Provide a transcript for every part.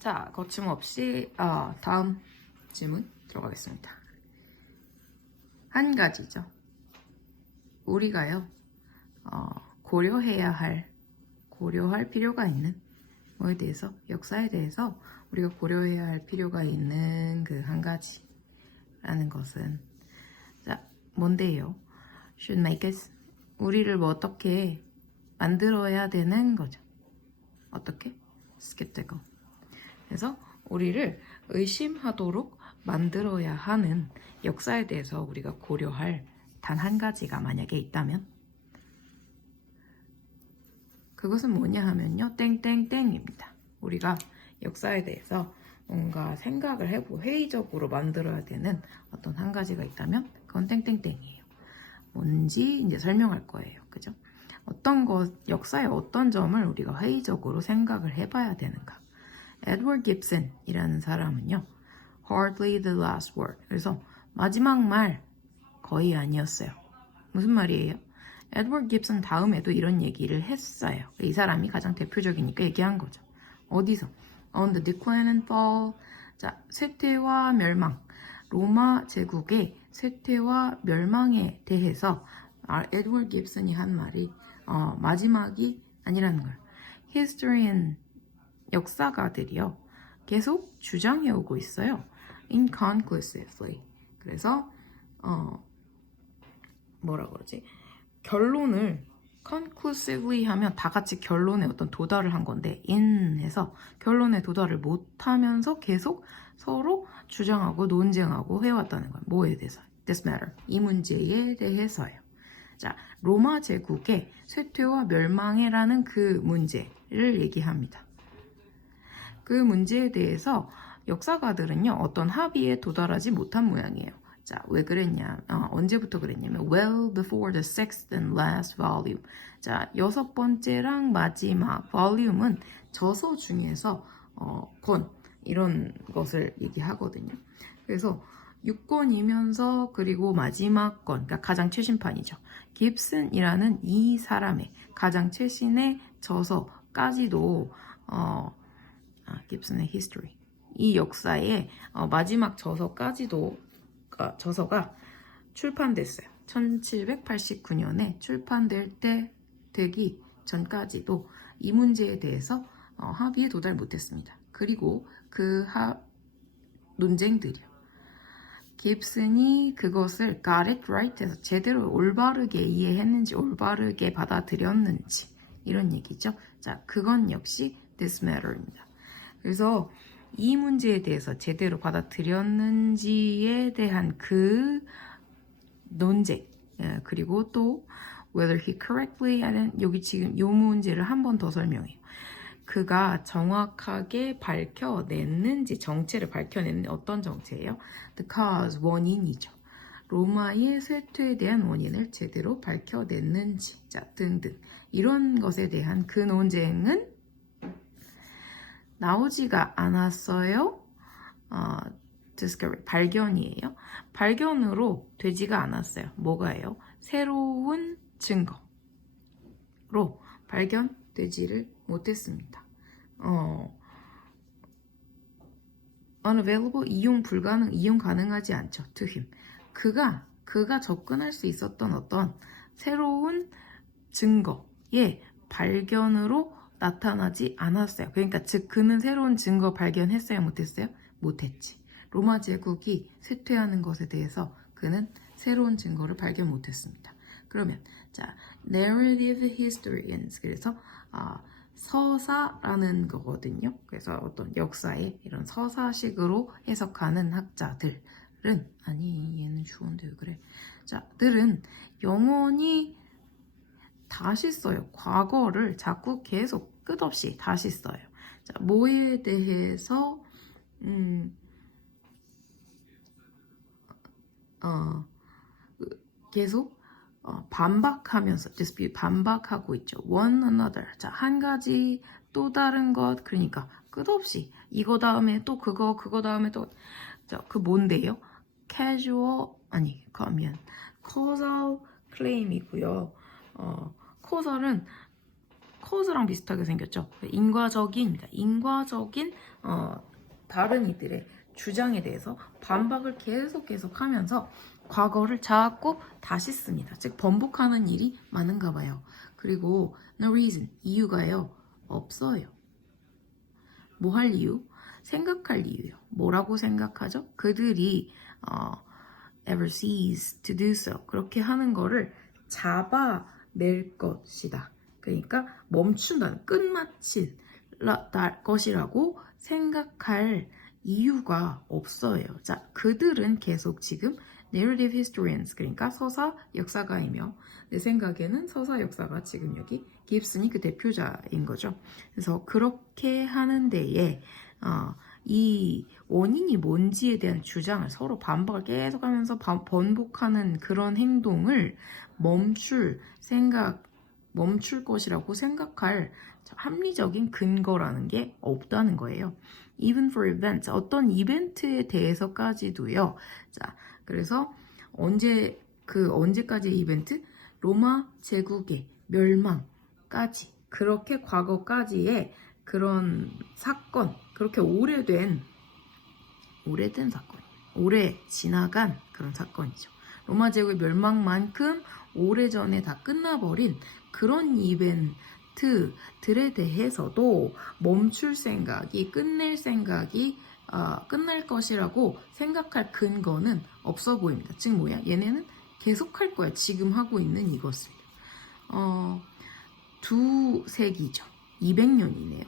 자, 거침없이 다음 질문 들어가겠습니다. 한 가지죠. 우리가요 고려할 필요가 있는 뭐에 대해서, 역사에 대해서 우리가 고려해야 할 필요가 있는 그 한 가지라는 것은, 자, 뭔데요? should make us, 우리를 뭐 어떻게 만들어야 되는 거죠. 어떻게? skeptical. 그래서 우리를 의심하도록 만들어야 하는 역사에 대해서 우리가 고려할 단 한 가지가 만약에 있다면, 그것은 뭐냐 하면요, 땡땡땡입니다. 우리가 역사에 대해서 뭔가 생각을 해보고 회의적으로 만들어야 되는 어떤 한 가지가 있다면 그건 땡땡땡이에요. 뭔지 이제 설명할 거예요. 그죠? 어떤 것, 역사의 어떤 점을 우리가 회의적으로 생각을 해봐야 되는가. 에드워드 깁슨이라는 사람은요, hardly the last word. 그래서 마지막 말 거의 아니었어요. 무슨 말이에요? 에드워드 깁슨 다음에도 이런 얘기를 했어요. 이 사람이 가장 대표적이니까 얘기한 거죠. 어디서? On the decline and fall. 자, 쇠퇴와 멸망. 로마 제국의 쇠퇴와 멸망에 대해서 에드워드 깁슨이 한 말이 마지막이 아니라는 걸. Historian, 역사가들이요, 계속 주장해오고 있어요. Inconclusively. 그래서 뭐라 그러지? 결론을 conclusively 하면 다 같이 결론에 어떤 도달을 한 건데, in 해서 결론에 도달을 못하면서 계속 서로 주장하고 논쟁하고 해왔다는 거예요. 뭐에 대해서? This matter. 이 문제에 대해서요. 자, 로마 제국의 쇠퇴와 멸망이라는 그 문제를 얘기합니다. 그 문제에 대해서 역사가들은요, 어떤 합의에 도달하지 못한 모양이에요. 자, 왜 그랬냐? 언제부터 그랬냐면 well before the sixth and last volume. 자, 6번째랑 마지막 볼륨은 저서 중에서 권, 이런 것을 얘기하거든요. 그래서 6권이면서 그리고 마지막 권, 그러니까 가장 최신판이죠. 깁슨이라는 이 사람의 가장 최신의 저서까지도 깁슨의 history, 이 역사의 마지막 저서가 출판됐어요. 1789년에 출판될 때 되기 전까지도 이 문제에 대해서 합의에 도달 못했습니다. 그리고 그 논쟁들이요, 깁슨이 그것을 got it right 해서 제대로 올바르게 이해했는지 올바르게 받아들였는지, 이런 얘기죠. 자, 그건 역시 this matter입니다. 그래서 이 문제에 대해서 제대로 받아들였는지에 대한 그 논쟁, 그리고 또 whether he correctly, 여기 지금 이 문제를 한 번 더 설명해요. 그가 정확하게 밝혀냈는지, 정체를 밝혀냈는지, 어떤 정체예요? The cause, 원인이죠. 로마의 쇠퇴에 대한 원인을 제대로 밝혀냈는지, 자, 등등 이런 것에 대한 그 논쟁은 나오지가 않았어요. discovery, 발견이에요. 발견으로 되지가 않았어요. 뭐가예요? 새로운 증거로 발견되지를 못했습니다. unavailable, 이용 불가능, 이용 가능하지 않죠. to him. 그가 접근할 수 있었던 어떤 새로운 증거의 발견으로 나타나지 않았어요. 그러니까 즉 그는 새로운 증거 발견했어요? 못했어요? 못했지. 로마 제국이 쇠퇴하는 것에 대해서 그는 새로운 증거를 발견 못했습니다. 그러면 자, narrative historians, 그래서 서사라는 거거든요. 그래서 어떤 역사의 이런 서사식으로 해석하는 학자들은, 아니 얘는 주어인데 왜 그래? 자, 들은 영원히 다시 써요. 과거를 자꾸 계속 끝없이 다시 써요. 자, 뭐에 대해서 계속 반박하면서 dispute, 반박하고 있죠. one another. 자, 한 가지 또 다른 것, 그러니까 끝없이 이거 다음에 또 그거 다음에 또, 자, 그 뭔데요? causal claim이고요. causal은 cause랑 비슷하게 생겼죠. 인과적인 다른 이들의 주장에 대해서 반박을 계속 하면서 과거를 자꾸 다시 씁니다. 즉 번복하는 일이 많은가 봐요. 그리고 no reason, 이유가요. 없어요. 뭐 할 이유? 생각할 이유요. 뭐라고 생각하죠? 그들이 ever cease to do so. 그렇게 하는 거를 잡아낼 것이다. 그러니까 멈춘다는, 끝마친 것이라고 생각할 이유가 없어요. 자, 그들은 계속 지금 narrative historians, 그러니까 서사 역사가이며, 내 생각에는 서사 역사가 지금 여기 깁슨이 그 대표자인 거죠. 그래서 그렇게 하는 데에 이 원인이 뭔지에 대한 주장을 서로 반박을 계속하면서 번복하는 그런 행동을 멈출 것이라고 생각할 합리적인 근거라는 게 없다는 거예요. Even for events, 어떤 이벤트에 대해서까지도요. 자, 그래서 언제까지의 이벤트? 로마 제국의 멸망까지, 그렇게 과거까지의 그런 사건, 그렇게 오래 지나간 그런 사건이죠. 로마 제국의 멸망만큼 오래전에 다 끝나버린 그런 이벤트들에 대해서도 끝날 것이라고 생각할 근거는 없어 보입니다. 즉 뭐야? 얘네는 계속할 거야. 지금 하고 있는 이것을. 2세기죠. 200년이네요.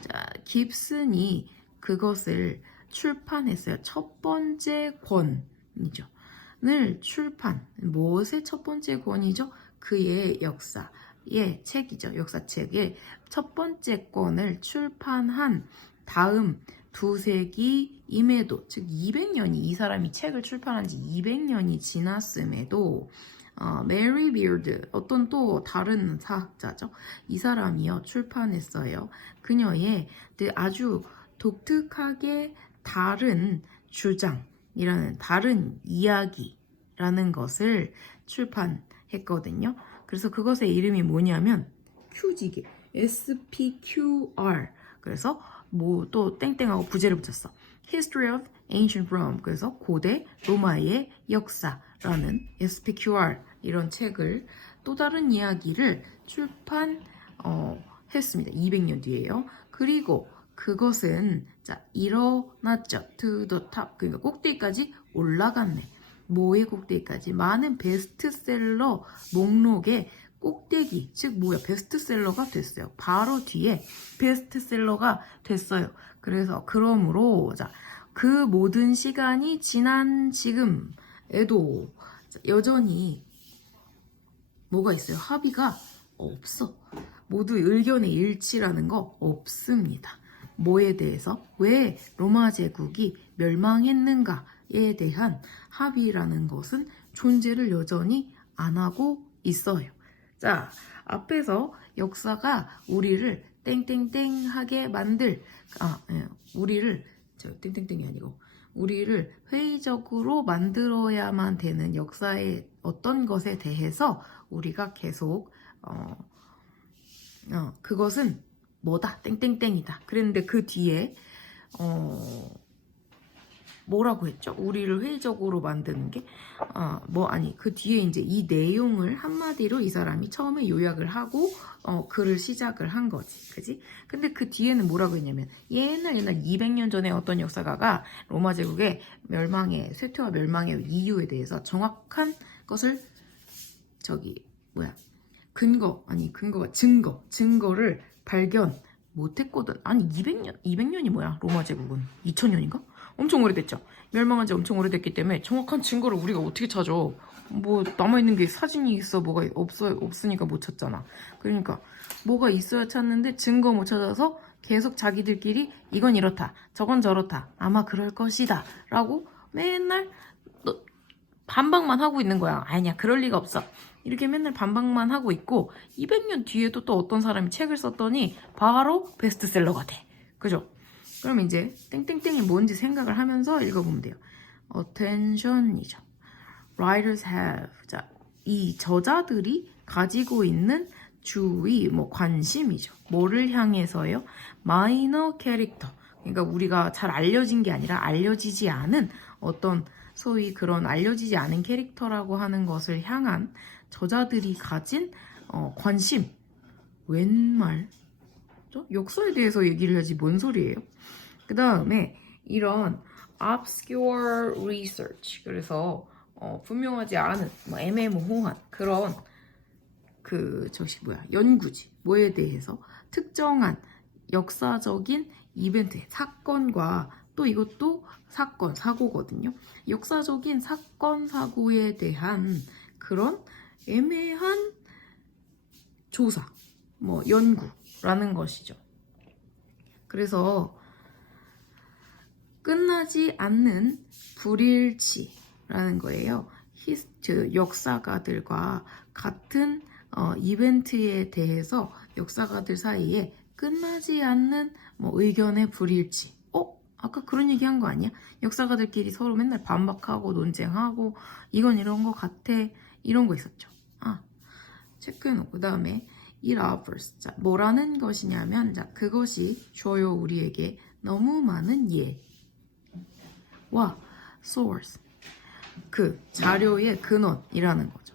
자, 깁슨이 그것을 출판했어요. 첫 번째 권이죠. 무엇의 첫 번째 권이죠? 그의 역사의 책이죠. 역사책의 첫 번째 권을 출판한 다음 2세기임에도, 즉 200년이, 이 사람이 책을 출판한 지 200년이 지났음에도 메리 비어드, 어떤 또 다른 사학자죠. 이 사람이요, 출판했어요. 그녀의 아주 독특하게 다른 주장이라는, 다른 이야기라는 것을 출판했거든요. 그래서 그것의 이름이 뭐냐면 큐지게, SPQR. 그래서 뭐 또 땡땡하고 부제를 붙였어. History of Ancient Rome. 그래서 고대 로마의 역사라는 SPQR, 이런 책을, 또 다른 이야기를 출판했습니다. 200년 뒤에요. 그리고 그것은 일어났죠. To the top. 그러니까 꼭대기까지 올라갔네. 뭐의 꼭대기까지? 많은 베스트셀러 목록의 꼭대기, 즉 뭐야, 베스트셀러가 됐어요. 바로 뒤에 베스트셀러가 됐어요. 그래서 그러므로 그 모든 시간이 지난 지금에도 여전히 뭐가 있어요? 합의가 없어. 모두 의견의 일치라는 거 없습니다. 뭐에 대해서? 왜 로마 제국이 멸망했는가에 대한 합의라는 것은 존재를 여전히 안 하고 있어요. 자, 앞에서 역사가 우리를 땡땡땡하게 우리를 회의적으로 만들어야만 되는 역사의 어떤 것에 대해서 우리가 계속 그것은 뭐다, 땡땡땡이다 그랬는데, 그 뒤에 뭐라고 했죠? 우리를 회의적으로 만드는 게 그 뒤에 이제 이 내용을 한마디로 이 사람이 처음에 요약을 하고 글을 시작을 한 거지, 그지? 근데 그 뒤에는 뭐라고 했냐면, 옛날 200년 전에 어떤 역사가가 로마 제국의 쇠퇴와 멸망의 이유에 대해서 정확한 것을 증거를 발견 못했거든. 아니 200년이 뭐야? 로마 제국은 2000년인가? 엄청 오래됐죠. 멸망한 지 엄청 오래됐기 때문에 정확한 증거를 우리가 어떻게 찾아? 뭐 남아있는 게 사진이 있어, 뭐가 없으니까 못 찾잖아. 그러니까 뭐가 있어야 찾는데 증거 못 찾아서 계속 자기들끼리 이건 이렇다, 저건 저렇다, 아마 그럴 것이다 라고 맨날 반박만 하고 있는 거야. 아니야, 그럴 리가 없어. 이렇게 맨날 반박만 하고 있고, 200년 뒤에도 또 어떤 사람이 책을 썼더니 바로 베스트셀러가 돼. 그죠? 그럼 이제 땡땡땡이 뭔지 생각을 하면서 읽어보면 돼요. Attention이죠. Writers have. 자, 이 저자들이 가지고 있는 주의, 뭐 관심이죠. 뭐를 향해서요? 마이너 캐릭터. 그러니까 우리가 잘 알려진 게 아니라 알려지지 않은 어떤 소위 그런 알려지지 않은 캐릭터라고 하는 것을 향한 저자들이 가진 관심. 웬 말? 역사에 대해서 얘기를 하지 뭔 소리예요? 그 다음에 이런 obscure research. 그래서 분명하지 않은 뭐 애매모호한 그런 연구지. 뭐에 대해서 특정한 역사적인 이벤트, 사건과 또 이것도 사건, 사고거든요. 역사적인 사건, 사고에 대한 그런 애매한 조사, 뭐 연구라는 것이죠. 그래서 끝나지 않는 불일치라는 거예요. 역사가들과 같은 이벤트에 대해서 역사가들 사이에 끝나지 않는 뭐 의견의 불일치. 아까 그런 얘기 한 거 아니야? 역사가들끼리 서로 맨날 반박하고 논쟁하고 이건 이런 거 같아. 이런 거 있었죠. 체크해놓고 그 다음에 it offers. 자, 뭐라는 것이냐면 자, 그것이 줘요 우리에게 너무 많은 예와 source. 그 자료의 근원이라는 거죠.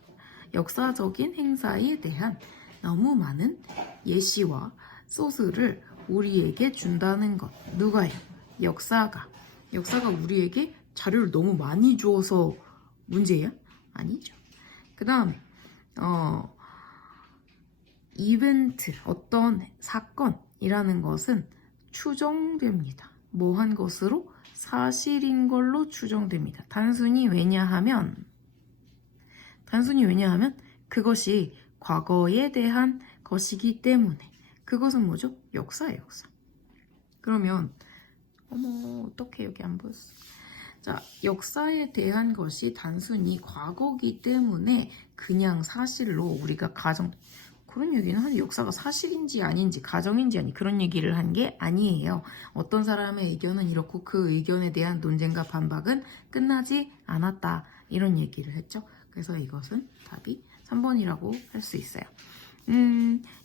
역사적인 행사에 대한 너무 많은 예시와 소스를 우리에게 준다는 것. 누가요? 역사가 우리에게 자료를 너무 많이 줘서 문제야? 아니죠. 그 다음에 이벤트, 어떤 사건이라는 것은 추정됩니다. 뭐 한 것으로? 사실인 걸로 추정됩니다. 단순히 왜냐하면 그것이 과거에 대한 것이기 때문에. 그것은 뭐죠? 역사예요, 역사. 그러면 어떻게 여기 안 보였어? 자, 역사에 대한 것이 단순히 과거기 때문에 그냥 사실로 우리가 그런 얘기는 하는데 역사가 사실인지 아닌지 가정인지 아니 그런 얘기를 한 게 아니에요. 어떤 사람의 의견은 이렇고 그 의견에 대한 논쟁과 반박은 끝나지 않았다. 이런 얘기를 했죠. 그래서 이것은 답이 3번이라고 할 수 있어요.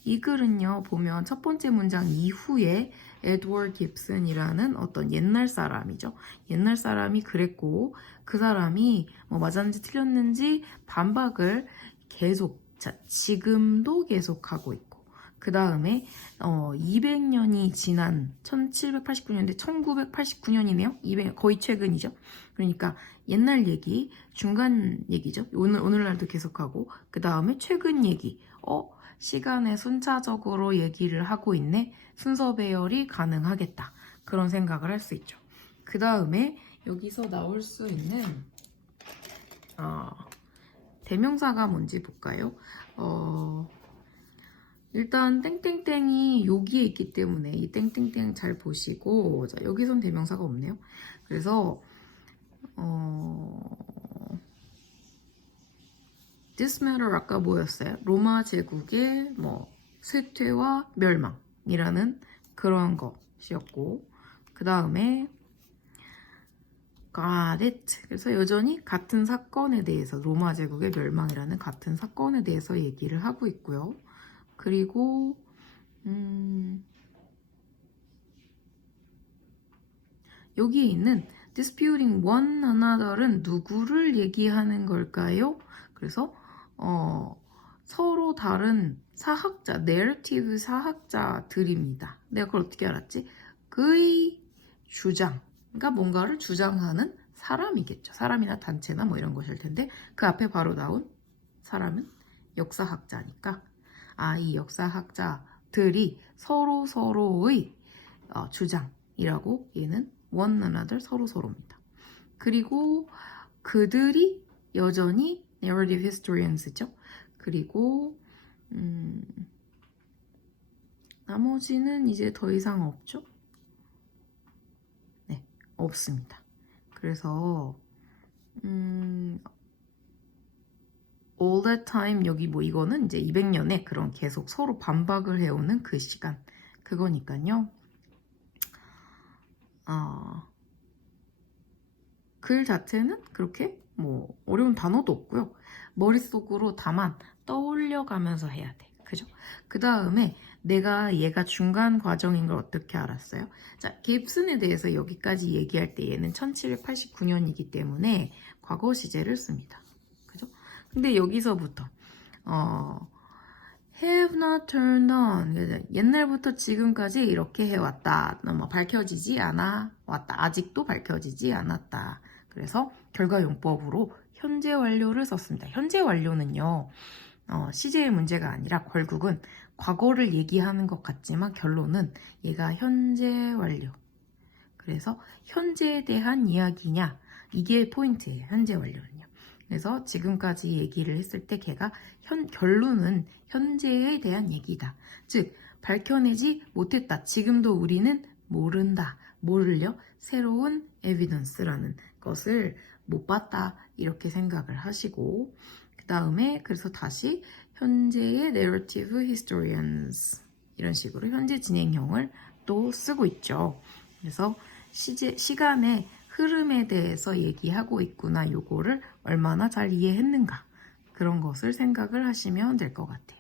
이 글은요, 보면 첫 번째 문장 이후에 에드워드 깁슨이라는 어떤 옛날 사람이죠. 옛날 사람이 그랬고, 그 사람이 뭐 맞았는지 틀렸는지 반박을 계속, 지금도 계속하고 있고, 그 다음에 200년이 지난 1789년인데 1989년이네요. 거의 최근이죠. 그러니까 옛날 얘기, 중간 얘기죠. 오늘날도 계속하고, 그 다음에 최근 얘기. 시간에 순차적으로 얘기를 하고 있네. 순서 배열이 가능하겠다. 그런 생각을 할 수 있죠. 그 다음에 여기서 나올 수 있는 대명사가 뭔지 볼까요? 일단 땡땡땡이 여기에 있기 때문에 이 땡땡땡 잘 보시고, 자, 여기선 대명사가 없네요. 그래서 This matter 아까 뭐였어요? 로마 제국의 뭐 쇠퇴와 멸망이라는 그런 것이었고, 그 다음에 got it. 그래서 여전히 같은 사건에 대해서 로마 제국의 멸망이라는 같은 사건에 대해서 얘기를 하고 있고요. 그리고 여기에 있는 disputing one another은 누구를 얘기하는 걸까요? 그래서 서로 다른 사학자, 내러티브 사학자들입니다. 내가 그걸 어떻게 알았지? 그의 주장, 그러니까 뭔가를 주장하는 사람이겠죠. 사람이나 단체나 뭐 이런 것일 텐데 그 앞에 바로 나온 사람은 역사학자니까 이 역사학자들이 서로의 주장이라고 얘는 one another 서로입니다. 그리고 그들이 여전히 narrative historians죠. 그리고 나머지는 이제 더 이상 없죠? 네, 없습니다. 그래서 all that time 여기 뭐 이거는 이제 200년에 그런 계속 서로 반박을 해오는 그 시간 그거니까요. 글 자체는 그렇게 뭐 어려운 단어도 없고요. 머릿속으로 다만 떠올려가면서 해야 돼. 그죠? 그 다음에 내가 얘가 중간 과정인 걸 어떻게 알았어요? 자, 깁슨에 대해서 여기까지 얘기할 때 얘는 1789년이기 때문에 과거 시제를 씁니다. 그죠? 근데 여기서부터 have not turned on. 옛날부터 지금까지 이렇게 해왔다. 뭐 밝혀지지 않아 왔다. 아직도 밝혀지지 않았다. 그래서 결과 용법으로 현재 완료를 썼습니다. 현재 완료는요, 시제의 문제가 아니라 결국은 과거를 얘기하는 것 같지만 결론은 얘가 현재 완료. 그래서 현재에 대한 이야기냐, 이게 포인트예요. 현재 완료는요. 그래서 지금까지 얘기를 했을 때 걔가 결론은 현재에 대한 얘기다. 즉 밝혀내지 못했다. 지금도 우리는 모른다. 뭐를요? 새로운 에비던스라는 것을 못 봤다. 이렇게 생각을 하시고 그 다음에 그래서 다시 현재의 narrative historians 이런 식으로 현재 진행형을 또 쓰고 있죠. 그래서 시간의 흐름에 대해서 얘기하고 있구나. 요거를 얼마나 잘 이해했는가. 그런 것을 생각을 하시면 될 것 같아요.